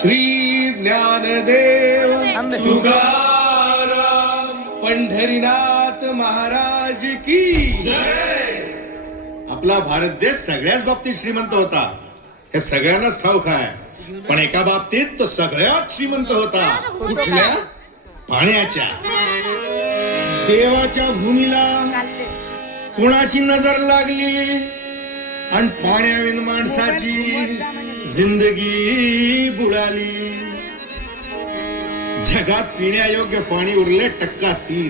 श्री ज्ञानदेव तुकाराम पंढरीनाथ महाराज की जय. आपला भारत देश सगळ्याच बाबतीत श्रीमंत होता, हे सगळ्यांनाच ठाऊक आहे. पण एका बाबतीत तो सगळ्यात श्रीमंत होता. कुठल्या? पाण्याच्या. देवाच्या भूमीला कोणाची नजर लागली आणि पाण्याविन माणसाची जिंदगी बुडाली. जगात पिण्यायोग्य पाणी उरले 3%.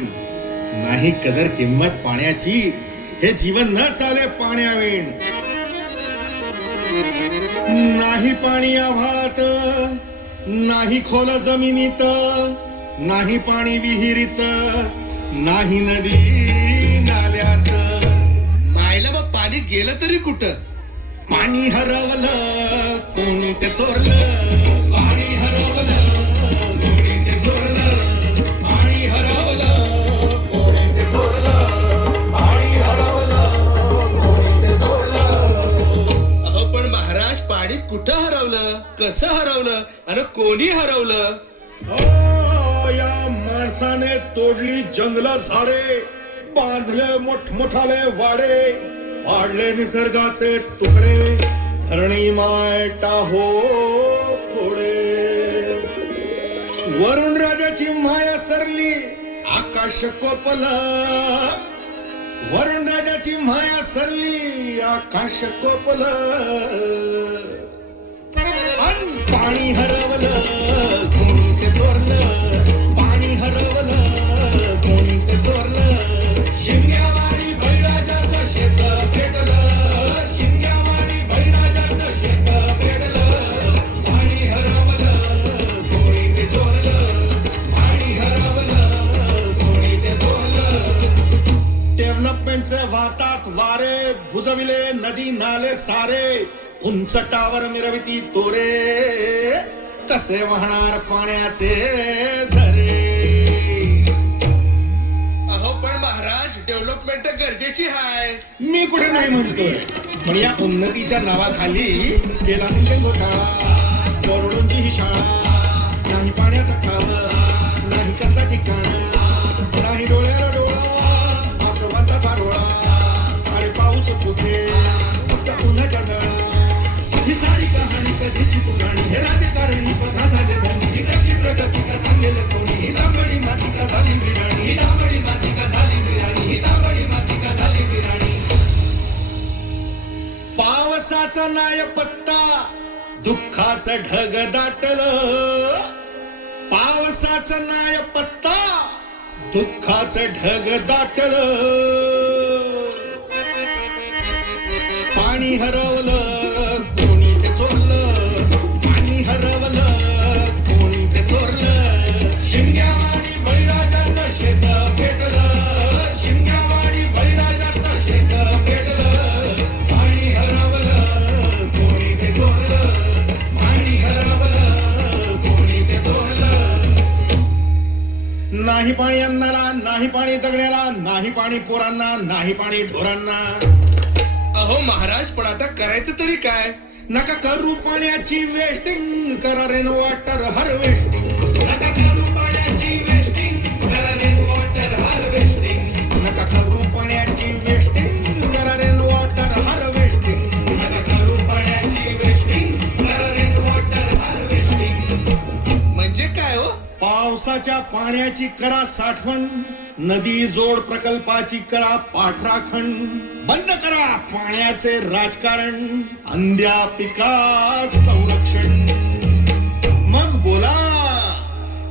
नाही कदर किंमत पाण्याची, हे जीवन न चाले पाण्याविण. नाही पाणी आभाळात, नाही खोल जमिनीत, नाही पाणी विहिरीत, नाही नदी नाल्यात. मायला मग पाणी गेलं तरी कुठं? पाणी हरवलं कोणी ते चोरलं. पाणी हरवलं कोणी ते चोरलं. पाणी हरवलं कोणी ते चोरलं. पाणी हरवलं कोणी ते चोरलं. अहो पण महाराज, पाणी कुठं हरवलं, कसं हरवलं आणि कोणी हरवलं? या माणसाने तोडली जंगल झाडे, बांधले मोठमोठाले वाडे, पाडले निसर्गाचे तुकडे, धरणी माय टाहो फोडे. वरुण राजाची माया सरली, आकाश कोपलं. वरुण राजाची माया सरली, आकाश कोपलं. आणि पाणी हरवलं कोणी ते चोरलं. पाणी हरवलं कोणी ते चोरलं. शिंग्यावाडी बळीराजाचं शेत पेटलं. शिंग्यावाडी बळीराजाचं शेत पेटलं. पाणी हरवलं कोणी ते चोरलं. पाणी हरवलं कोणी ते चोरलं. डेव्हलपमेंटचे वाहतात वारे, बुजविले नदी नाले सारे. उंच टावर मिरविती तोरे, कसे वाहणार पाण्याचे झरे. अहो पण महाराज, डेव्हलपमेंट गरजेची आहे. मी कुठे नाही म्हणतोय, पण या उन्नतीच्या नावाखाली केला घोटाळा. करोडोंची ही शाळा, नाही पाण्याचा ठाव, नाही कसला ठिकाण, नाही डोळ्याला डोळा, आसवांचा डोळा. आणि पाऊस कुठे, फक्त उन्हाच्या जळा. ही सारी कहाणी कधीची पुराणी, हे राजकारणी बघा झाले धनी. ही कसली प्रगती का सांगेल कोणी, ही तांबडी माती का झाली बिराणी. ही तांबडी माती का झाली बिराणी. ही तांबडी माती का झाली बिराणी. पावसाचा नाय पत्ता, दुःखाचं ढग दाटलं. पावसाचं नाय पत्ता, दुःखाचं ढग दाटलं. पाणी हरवलं कोणी ते चोरलं. पाणी हरवलं कोणी ते चोरलं. शिंग्यावाडी बळीराजाचं शेत पेटलं. शिंग्यावाडी बळीराजाचं शेत पेटलं. पाणी हरवलं कोणी ते चोरलं. पाणी हरवलं कोणी ते चोरलं. नाही पाणी अन्नाला, नाही पाणी जगण्याला, नाही पाणी पोरांना, नाही पाणी ढोरांना. अहो महाराज, पण आता करायचं तरी काय? नका करू पाण्याची वेस्टिंग, करा रेन वॉटर हार्वेस्टिंग. नका करू पाण्याची वेस्टिंग, करा रेन वॉटर हार्वेस्टिंग. नका करू पाण्याची वेस्टिंग, करा रेन वॉटर हार्वेस्टिंग. नका करू पाण्याची वेस्टिंग, करा रेन वॉटर हार्वेस्टिंग. म्हणजे काय हो? पावसाच्या पाण्याची करा साठवण, नदी जोड प्रकल्पाची करा पाठराखण. बंद करा पाण्याचे राजकारण, अंध्या पिका संरक्षण. मग बोला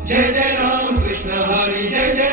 जय जय राम कृष्ण हरी, जय जय